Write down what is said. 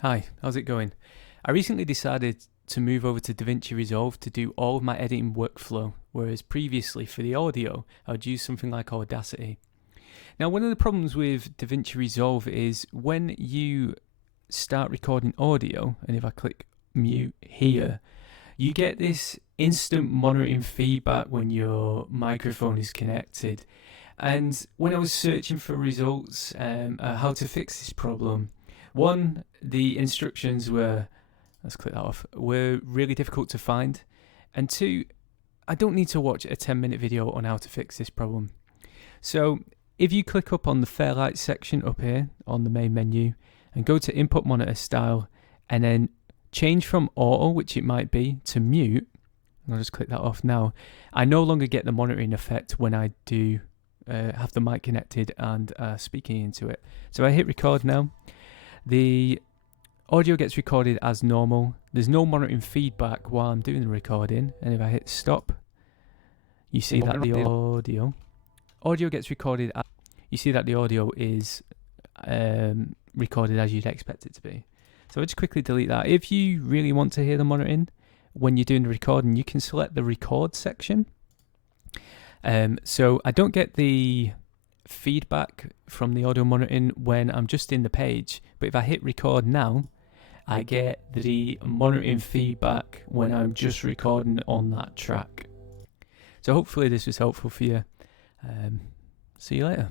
Hi, how's it going? I recently decided to move over to DaVinci Resolve to do all of my editing workflow, whereas previously for the audio, I would use something like Audacity. Now, one of the problems with DaVinci Resolve is when you start recording audio, and if I click mute here, you get this instant monitoring feedback when your microphone is connected. And when I was searching for results, how to fix this problem, one, the instructions were, let's click that off, were really difficult to find. And two, I don't need to watch a 10-minute video on how to fix this problem. So if you click up on the Fairlight section up here on the main menu and go to input monitor style and then change from auto, which it might be, to mute, and I'll just click that off now, I no longer get the monitoring effect when I do have the mic connected and speaking into it. So I hit record now. The audio gets recorded as normal. There's no monitoring feedback while I'm doing the recording. And if I hit stop, you see that the audio gets recorded. You see that the audio is recorded as you'd expect it to be. So I'll just quickly delete that. If you really want to hear the monitoring when you're doing the recording, you can select the record section. So I don't get the feedback from the audio monitoring when I'm just in the page, but if I hit record now, I get the monitoring feedback when I'm just recording on that track. So hopefully this was helpful for you. See you later.